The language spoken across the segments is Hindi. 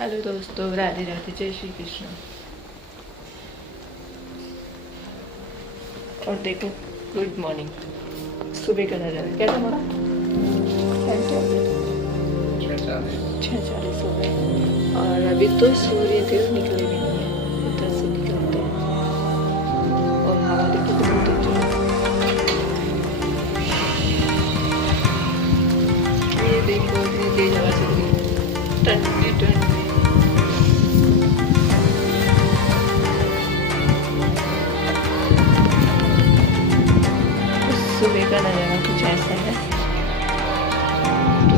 हेलो दोस्तों, राधे राधे, जय श्री कृष्ण। और देखो, गुड मॉर्निंग। सुबह का नजारा क्या था हमारा? 6:40 हो गए और अभी तो सूर्य देव निकले भी नहीं है। इधर से निकलते हैं और हवा देखो कितनी तेज है। ये देखो इतनी तेज हवा चल रही है, ठंडी ठंडी। सुबह का नज़ारा कुछ ऐसा है। तो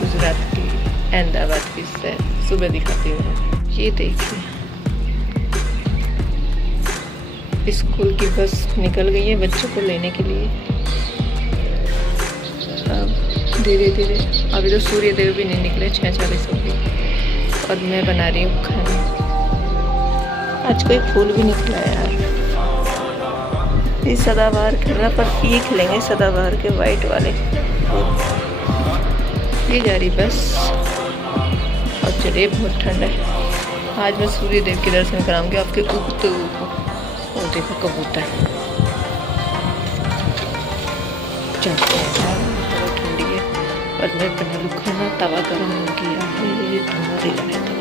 गुजरात की अहमदाबाद की सुबह दिखाती हूँ। ये देखिए, स्कूल की बस निकल गई है बच्चों को लेने के लिए। अब धीरे धीरे, अभी तो सूर्य देव भी नहीं निकले, 6:40 हो गई और मैं बना रही हूँ खाना। आज कोई फूल भी निकला है यार। ये सदाबहार कर रहा, पर ये खिलेंगे सदाबहार के वाइट वाले। ये जा रही बस और चलिए, बहुत ठंड है। आज मैं सूर्य देव के दर्शन कराऊंगी आपके उगते को। और देखो कबूतर चलते हैं, बहुत ठंडी है। और मैं बना लूँ खाना, तवा गर्म हो गया है, ये धुआं दे रहा है तवा।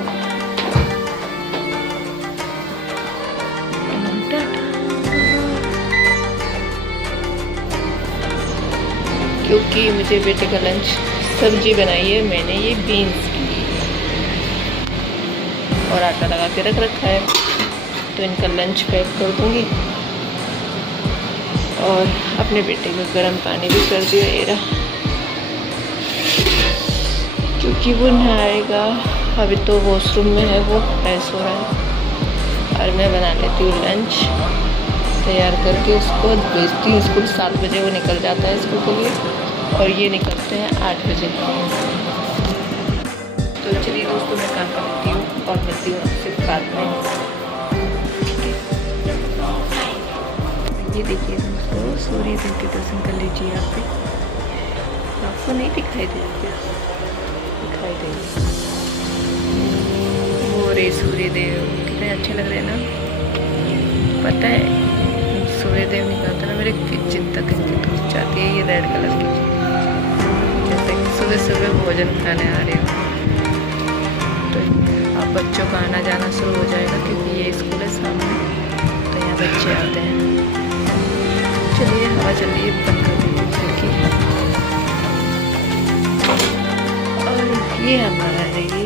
क्योंकि मुझे बेटे का लंच सब्जी बनाई है मैंने, ये बीन्स की, और आटा लगा के रख रखा है। तो इनका लंच पैक कर दूंगी और अपने बेटे को गर्म पानी भी कर दिया ये रहा, क्योंकि वो नहाएगा। अभी तो वॉशरूम में है, वो फ्रेश हो रहा है। और मैं बना लेती हूँ लंच तैयार करके, उसको भेजती हूँ स्कूल। 7 बजे वो निकल जाता है स्कूल के लिए और ये निकलते हैं 8 बजे। तो चलिए दोस्तों, मैं काम करती हूँ और मिलती हूँ आपसे बाद में। ये देखिए दोस्तों, सूर्य देव के दर्शन कर लीजिए। आपको नहीं दिखाई दे रहा? दिखाई दे वो रे सूर्य देव, कितने अच्छे लग रहे हैं ना। पता है, सूर्य देव निकलता ना, मेरे किचन तक इनकी धूप जाती है। ये रेड कलर की, जैसे सुबह सुबह भोजन खाने आ रहे हो। तो अब बच्चों का आना जाना शुरू हो जाएगा, क्योंकि ये स्कूल है सामने, तो यहाँ बच्चे आते हैं। चलिए, हवा चल रही है, बंद कर दीजिए खिड़की। और ये हमारा है, ये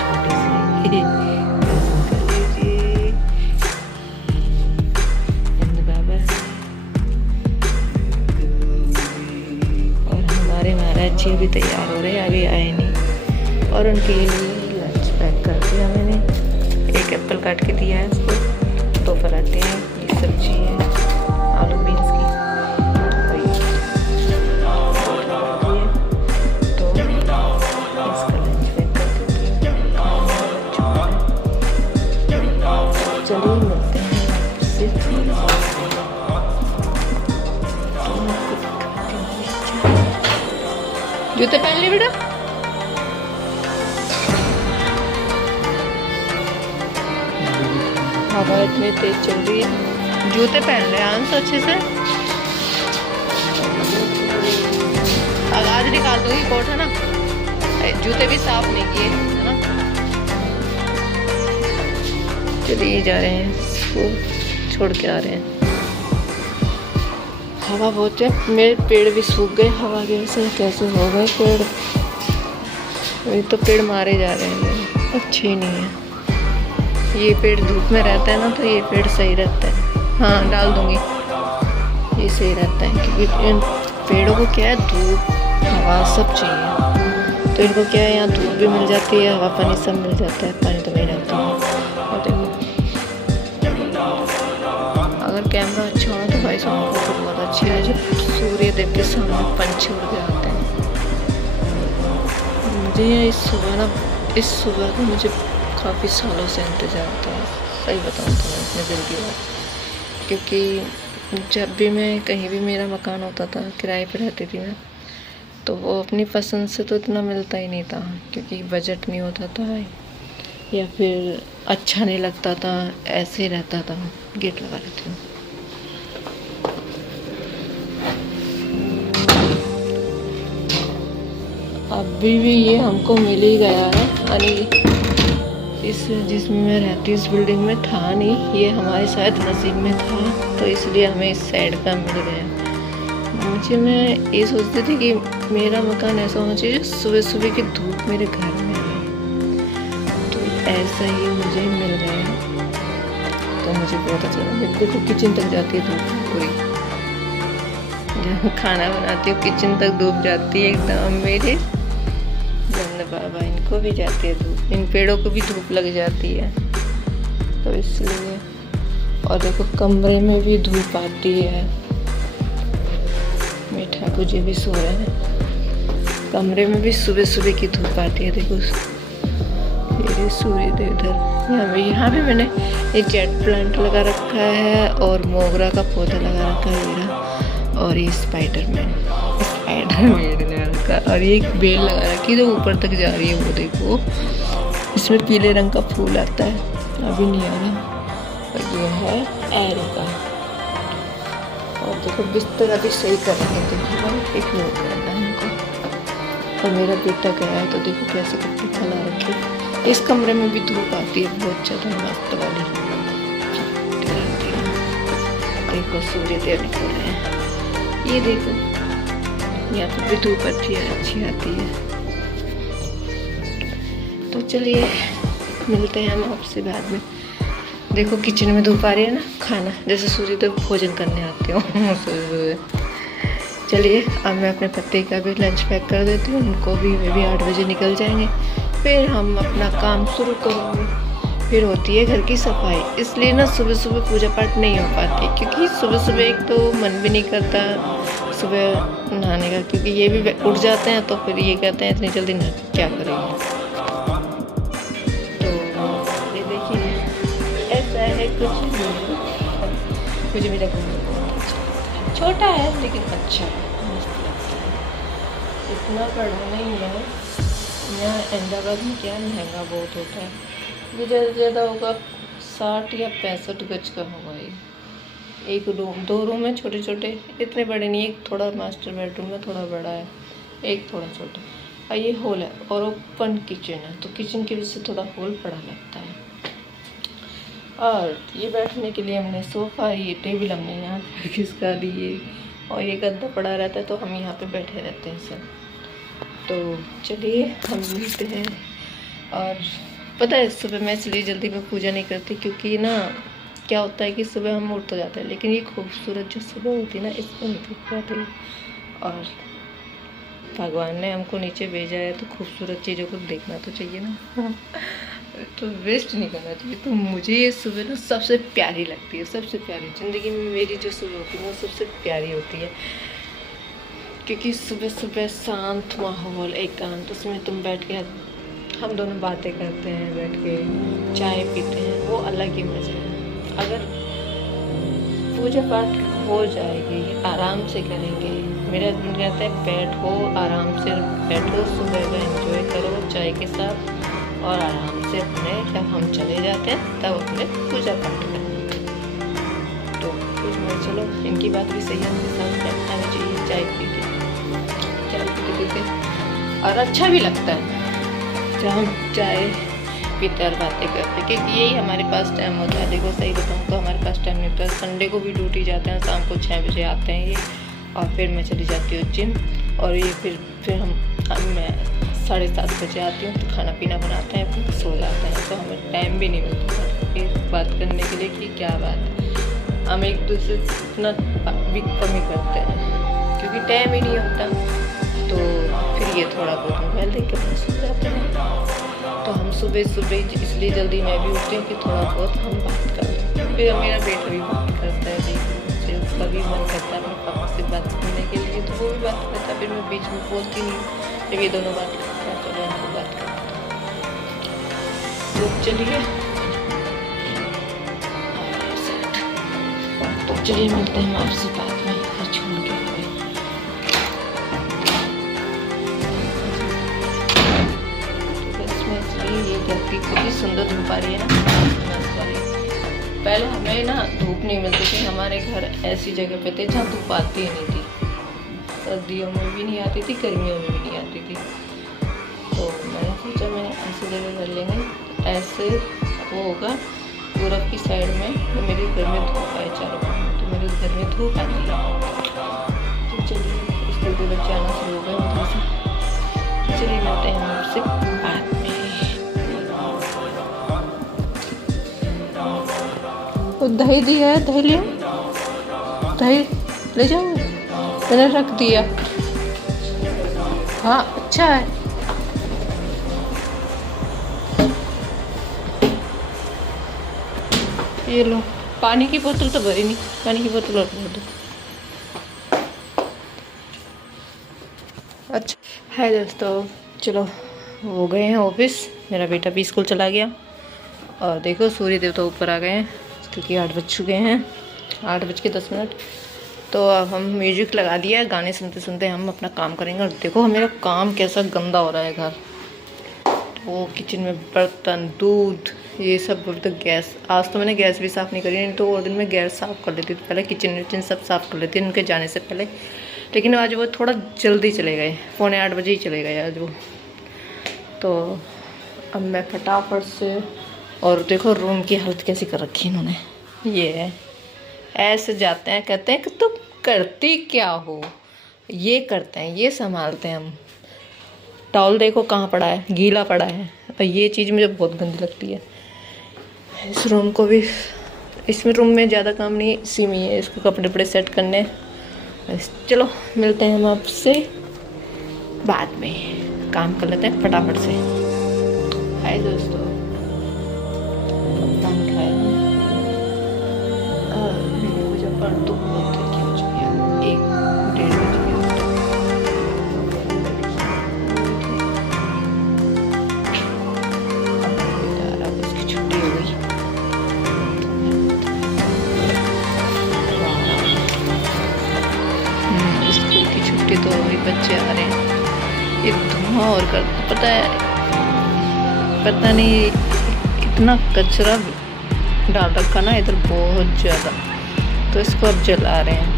छोटी सी जी भी तैयार हो रहे हैं, अभी आए नहीं। और उनके लिए लंच पैक कर दिया मैंने। एक एप्पल काट के दिया है उसको, 2 पराठे हैं, ये सब्जी है आलू बीन्स की, तो इसका लंच पैक कर देती हूँ। चलिए मिलते हैं आपसे। जूते पहन लिए बेटा? हवा इतनी तेज चल रही है, जूते पहन ले आंस अच्छे से। आज निकाल दूंगी कोट, है ना। जूते भी साफ नहीं किए, है ना। चलिए जा रहे हैं, इसको छोड़ के आ रहे हैं। हवा बहुत है, मेरे पेड़ भी सूख गए हवा की वजह से। कैसे हो गए पेड़, ये तो पेड़ मारे जा रहे हैं मेरे, अच्छे नहीं है। ये पेड़ धूप में रहता है ना, तो ये पेड़ सही रहता है। हाँ, डाल दूंगी, ये सही रहता है, क्योंकि इन पेड़ों को क्या है, धूप हवा सब चाहिए। तो इनको क्या है, यहाँ धूप भी मिल जाती है, हवा पानी सब मिल जाता है। पानी तो नहीं रहता है। और देखो, अगर कैमरा अच्छा हो तो भाई साहब फोटो बहुत अच्छी है। जब सूर्य देव के सामने पंछी उड़ के आते हैं, मुझे इस सुबह का मुझे काफ़ी सालों से इंतज़ार था। सही बताऊँ तो मैं अपने दिल की बात, क्योंकि जब भी मैं कहीं भी, मेरा मकान होता था, किराए पे रहती थी मैं, तो वो अपनी पसंद से तो इतना मिलता ही नहीं था, क्योंकि बजट नहीं होता था या फिर अच्छा नहीं लगता था, ऐसे ही रहता था। गेट लगा लेती हूँ। अभी भी ये हमको मिल ही गया है, यानी इस जिसमें मैं रहती हूँ इस बिल्डिंग में था नहीं, ये हमारे शायद नसीब में था, तो इसलिए हमें इस साइड का मिल गया। मैं ये सोचती थी कि मेरा मकान ऐसा होना चाहिए सुबह सुबह की धूप मेरे घर में आए, तो ऐसा ही मुझे मिल गया, तो मुझे बहुत अच्छा लगा। देखो किचन तक जाती है धूप पूरी, जब खाना बनाती हूँ किचन तक धूप जाती है एकदम मेरे। बाबा इनको भी जाती है धूप, इन पेड़ों को भी धूप लग जाती है, तो इसलिए। और देखो कमरे में भी धूप आती है। मेरे ठाकुर जी भी सो रहे हैं, कमरे में भी सुबह सुबह की धूप आती है। देखो मेरे सूर्य देव इधर, यहाँ पे मैंने एक जेट प्लांट लगा रखा है और मोगरा का पौधा लगा रखा है मेरा, और ये स्पाइडरमैन लगा रखा, और ये एक बेल लगा रखी जो ऊपर तक जा रही है, वो देखो इसमें पीले रंग का फूल आता है, अभी नहीं आ रहा। और ये है एरिका, और देखो बिस्तर अभी सही कर रहे हैं, देखो एक मिनट करना है इनको। और मेरा बेटा गया है, तो देखो कैसे कपड़े फैला रखे। इस कमरे में भी धूप आती है बहुत ज़्यादा मस्त वाली। देखो सूर्य देव निकल रहे हैं, ये देखो यहाँ पर भी धूप अच्छी आती है। तो चलिए मिलते हैं हम आपसे बाद में। देखो किचन में धूप आ रही है ना, खाना जैसे सूर्य देव भोजन करने आते हो। चलिए अब मैं अपने पति का भी लंच पैक कर देती हूँ, उनको भी, वे भी 8 बजे निकल जाएंगे, फिर हम अपना काम शुरू करेंगे। फिर होती है घर की सफाई, इसलिए ना सुबह सुबह पूजा पाठ नहीं हो पाती, क्योंकि सुबह सुबह एक तो मन भी नहीं करता सुबह नहाने का, क्योंकि ये भी उठ जाते हैं, तो फिर ये कहते हैं इतनी जल्दी नहा क्या करेंगे। तो ये देखिए ऐसा है कुछ मेरा छोटा है लेकिन अच्छा है, मस्त लगता है। इतना बड़ा नहीं है, यहाँ अहमदाबाद में क्या महंगा बहुत होता है। ये ज़्यादा से ज़्यादा होगा 60 या 65 गज का होगा ये। एक रूम, 2 रूम है छोटे छोटे, इतने बड़े नहीं, एक थोड़ा मास्टर बेडरूम है थोड़ा बड़ा है, एक थोड़ा छोटा, और ये हॉल है और ओपन किचन है, तो किचन की वजह से थोड़ा हॉल बड़ा लगता है। और ये बैठने के लिए हमने सोफ़ा, ये टेबल हमने यहाँ पर खिसका दी है, और ये गद्दा पड़ा रहता है, तो हम यहाँ पे बैठे रहते हैं सब। तो चलिए हम मिलते हैं। और पता है सुबह मैं इसलिए जल्दी में पूजा नहीं करती, क्योंकि ना क्या होता है कि सुबह हम उठ तो जाते हैं, लेकिन ये खूबसूरत जो सुबह होती है ना, इसको नहीं देख पाते। और भगवान ने हमको नीचे भेजा है, तो खूबसूरत चीज़ों को देखना तो चाहिए ना। तो वेस्ट नहीं करना चाहिए। तो मुझे ये सुबह ना सबसे प्यारी लगती है, सबसे प्यारी ज़िंदगी में मेरी जो सुबह होती है वो सबसे प्यारी होती है, क्योंकि सुबह सुबह शांत माहौल, एकांत, उसमें तुम बैठ के हम दोनों बातें करते हैं, बैठ के चाय पीते हैं, वो अलग ही मज़ा है। अगर पूजा पाठ हो जाएगी, आराम से करेंगे, मेरा हस्बैंड कहता है बैठो आराम से, बैठो सुबह का एंजॉय करो चाय के साथ, और आराम से अपने जब हम चले जाते हैं तब अपने पूजा पाठ करें। तो फिर मैं चलो इनकी बात भी सही है, उनके साथ बैठना भी चाहिए चाय पीते, और अच्छा भी लगता है जब हम चाय पीते और बातें करते, क्योंकि यही हमारे पास टाइम होता है। देखो सही बताऊँ तो हमारे पास टाइम नहीं होता है, संडे को भी ड्यूटी जाते हैं, शाम को 6 बजे आते हैं ये, और फिर मैं चली जाती हूँ जिम, और ये फिर मैं 7:30 बजे आती हूँ, तो खाना पीना बनाते हैं, फिर सो जाते हैं, तो हमें टाइम भी नहीं मिलता फिर बात करने के लिए कि क्या बात। हम एक दूसरे से इतना भी कमी करते हैं, क्योंकि टाइम ही नहीं होता। तो फिर ये थोड़ा बहुत मोबाइल देख के अपने सो जाते हैं। तो हम सुबह इसलिए जल्दी मैं भी उठती हूँ कि थोड़ा बहुत हम बात कर लें। फिर मेरा बेटा भी बात करता है, देखिए उसका भी मन करता है अपने पापा से बात करने के लिए, तो वो भी बात करता है, फिर मैं बीच में बोलती नहीं, जब ये दोनों बात करते हैं तो मैं उनको बात करती हूँ। तो चलिए मिलते हैं आपसे बाद में, छोड़ के। धरती कितनी सुंदर धूप आ रही है ना। पहले हमें ना धूप नहीं मिलती थी, हमारे घर ऐसी जगह पे थे जहाँ धूप आती ही नहीं थी। सर्दियों में भी नहीं आती थी, गर्मियों में भी नहीं आती थी। तो मैंने सोचा मैं ऐसी जगह कर लेंगे, ऐसे वो होगा पूरब की साइड में, तो मेरे घर में धूप आए चारों, तो मेरे घर में धूप आती है। तो चलिए इसके लिए बच्चे आना शुरू हो गए उधर से। चलिए मिलते हैं आपसे बाद में। तो दही दिया है, दही ले, दही ले जाओ, मैंने रख दिया। हाँ अच्छा है। ये लो, पानी की बोतल तो भरी नहीं, पानी की बोतल और भर दो। अच्छा है दोस्तों, चलो हो गए हैं ऑफिस, मेरा बेटा भी स्कूल चला गया और देखो सूर्य देवता ऊपर आ गए हैं क्योंकि 8 बज चुके हैं, 8:10। तो अब हम म्यूजिक लगा दिया है, गाने सुनते सुनते हम अपना काम करेंगे। और देखो मेरा काम कैसा गंदा हो रहा है घर। वो किचन में बर्तन, दूध, ये सब तो गैस, आज तो मैंने गैस भी साफ़ नहीं करी, नहीं तो और दिन में गैस साफ़ कर लेती थी, पहले किचन सब साफ़ कर लेती उनके जाने से पहले। लेकिन आज वो थोड़ा जल्दी चले गए, 7:45 बजे ही चले गए आज वो। तो अब मैं फटाफट से, और देखो रूम की हालत कैसी कर रखी है इन्होंने। ये है, ऐसे जाते हैं कहते हैं कि तुम करती क्या हो, ये करते हैं, ये संभालते हैं हम। टॉवल देखो कहाँ पड़ा है, गीला पड़ा है, और ये चीज़ मुझे बहुत गंदी लगती है। इस रूम को भी, इसमें रूम में ज़्यादा काम नहीं, इसी में है, इसको कपड़े वपड़े सेट करने। चलो मिलते हैं हम आपसे बाद में, काम कर लेते हैं फटाफट से। हाय दोस्तों, काम खाया मुझे पर तो बहुत हो चुकी है, 1-1:30 बज गया। इसकी छुट्टी हो गई। स्कूल की छुट्टी तो अभी बच्चे आ रहे हैं। ये धुआं और कर, पता है, पता नहीं इतना कचरा डाल रखा ना इधर बहुत ज़्यादा, तो इसको अब जला रहे हैं।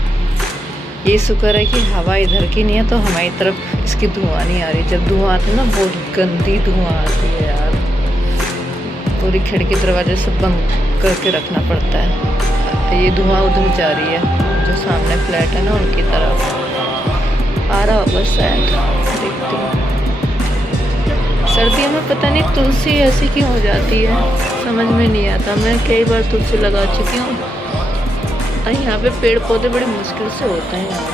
ये शुक्र है कि हवा इधर की नहीं है, तो हमारी तरफ इसकी धुआं नहीं आ रही। जब धुआं आती है ना बहुत गंदी धुआं आती है यार, पूरी खिड़की दरवाजे सब बंद करके रखना पड़ता है। ये धुआं उधर जा रही है, जो सामने फ्लैट है ना उनकी तरफ आ रहा होगा शायद, देखती हूँ। सर्दियों में पता नहीं तुलसी ऐसी क्यों हो जाती है, समझ में नहीं आता। मैं कई बार तुलसी लगा चुकी हूँ, और यहाँ पे पेड़ पौधे बड़ी मुश्किल से होते हैं यार।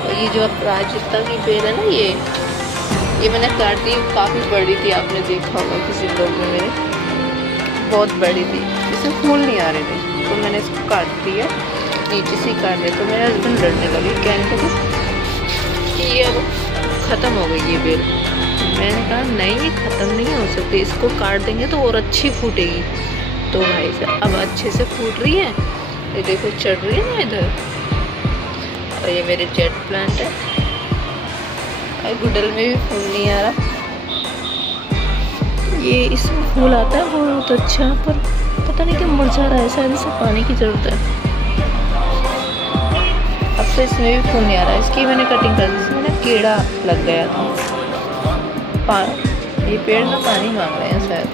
और ये जो अपराजिता की पेड़ है ना, ये मैंने काट दी, काफ़ी बड़ी थी, आपने देखा होगा किसी ब्लॉग में मेरे, बहुत बड़ी थी, इसमें फूल नहीं आ रहे थे, तो मैंने इसको काट दिया, नीचे से ही काट दिया। तो मेरे हस्बैंड लड़ने लगे, कहने लगे कि ये अब ख़त्म हो गई ये बेल। मैंने कहा नहीं, ये ख़त्म नहीं हो सकती, इसको काट देंगे तो और अच्छी फूटेगी। तो भाई साहब अब अच्छे से फूट रही है, ये देखो चढ़ रही है ना इधर। और ये मेरे जेट प्लांट है, और गुडल में भी फूल नहीं आ रहा। ये इसमें फूल आता है बहुत अच्छा, पर पता नहीं क्यों मुरझा रहा है, शायद इसे पानी की ज़रूरत है। अब तो इसमें भी फूल नहीं आ रहा है। इसकी मैंने कटिंग कर दी, इसमें ना कीड़ा लग गया था। ये पेड़ ना पानी मांग रहे हैं शायद,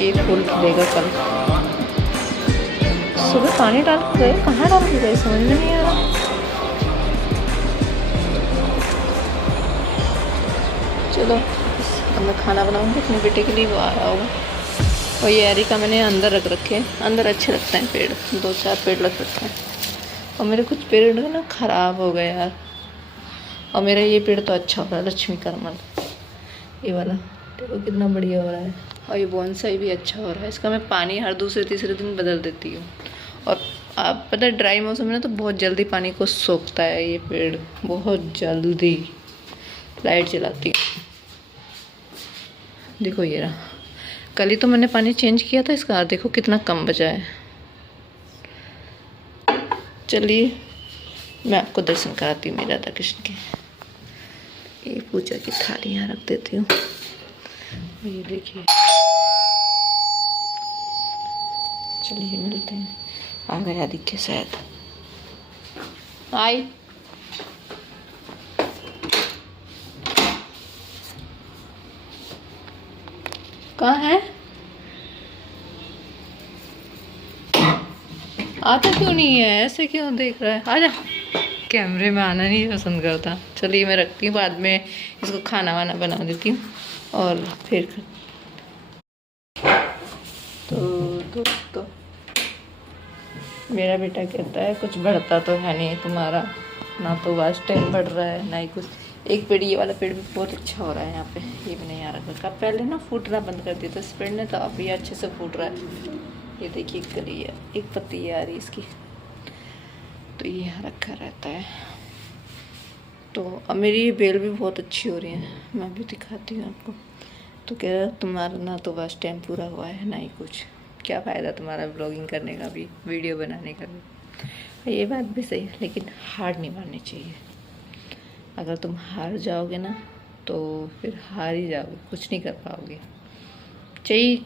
ये फूल खिलेगा कल। सुबह पानी डाल के गए, कहाँ डाल के गए समझ में नहीं आ रहा। चलो अब मैं खाना बनाऊंगी अपने बेटे के लिए, वो आ रहा होगा। और ये एरिका मैंने अंदर रख रखे हैं, अंदर अच्छे लगते हैं पेड़, 2-4 पेड़ लग रखे हैं। और मेरे कुछ पेड़ ना ख़राब हो गए यार, और मेरा ये पेड़ तो अच्छा हो रहा है, लक्ष्मी करमल, ये वाला देखो कितना बढ़िया हो रहा है। और ये बोनसाई भी अच्छा हो रहा है, इसका मैं पानी हर दूसरे-तीसरे दिन बदल देती हूँ। और आप पता है ड्राई मौसम में ना तो बहुत जल्दी पानी को सोखता है ये पेड़, बहुत जल्दी। लाइट जलाती हूँ, देखो ये रहा। कल ही तो मैंने पानी चेंज किया था इसका, देखो कितना कम बचा है। चलिए मैं आपको दर्शन कराती हूँ मेरे राधा कृष्ण के। ये पूजा की थाली यहाँ रख देती हूँ। ये देखिए, चलिए मिलते हैं। आ गया दिखे शायद, आई कहाँ है? आता क्यों नहीं है? ऐसे क्यों देख रहा है? आजा। कैमरे में आना नहीं पसंद करता। चलिए मैं रखती हूँ, बाद में इसको खाना वाना बना देती हूँ और फिर तो मेरा बेटा कहता है कुछ बढ़ता तो है नहीं तुम्हारा, ना तो वाच टाइम बढ़ रहा है ना ही कुछ। एक पेड़, ये वाला पेड़ भी बहुत अच्छा हो रहा है यहाँ पे, ये भी नहीं आ रखा। पहले ना फूटना बंद कर दिया था इस पेड़ ने, तो अब ये अच्छे से फूट रहा है। ये देखिए कली है, एक पत्ती आ रही इसकी, तो ये यहाँ रखा रहता है। तो अब मेरी ये बेल भी बहुत अच्छी हो रही है, मैं भी दिखाती हूँ आपको। तो कह रहा तुम्हारा ना तो बस टाइम पूरा हुआ है ना ही कुछ, क्या फ़ायदा तुम्हारा ब्लॉगिंग करने का भी, वीडियो बनाने का भी। ये बात भी सही है, लेकिन हार नहीं माननी चाहिए। अगर तुम हार जाओगे ना तो फिर हार ही जाओगे, कुछ नहीं कर पाओगे। चाहिए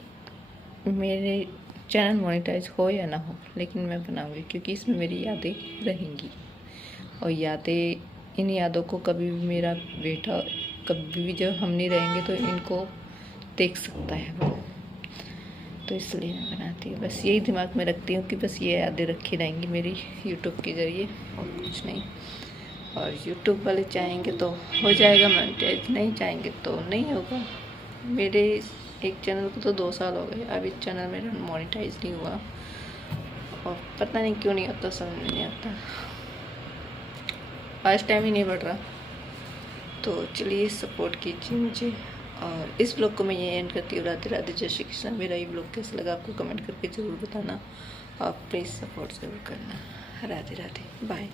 मेरे चैनल मोनेटाइज हो या ना हो, लेकिन मैं बनाऊंगी, क्योंकि इसमें मेरी यादें रहेंगी। और यादें, इन यादों को कभी भी मेरा बेटा, कभी भी जब हम नहीं रहेंगे तो इनको देख सकता है वो। तो इसलिए मैं बनाती हूँ, बस यही दिमाग में रखती हूँ कि बस ये यादें रखी रहेंगी मेरी यूट्यूब के ज़रिए, और कुछ नहीं। और यूट्यूब वाले चाहेंगे तो हो जाएगा मोनेटाइज, नहीं चाहेंगे तो नहीं होगा। मेरे एक चैनल को तो 2 साल हो गए, अभी चैनल मेरा मोनेटाइज नहीं हुआ, और पता नहीं क्यों नहीं होता, समझ नहीं आता, फर्स्ट टाइम ही नहीं बढ़ रहा। तो चलिए सपोर्ट कीजिए मुझे, और इस ब्लॉग को मैं ये एंड करती हूँ। राधे राधे, जय श्री कृष्ण। मेरा ये ब्लॉग कैसा लगा आपको कमेंट करके ज़रूर बताना, और प्लीज़ सपोर्ट ज़रूर करना। राधे राधे, बाय।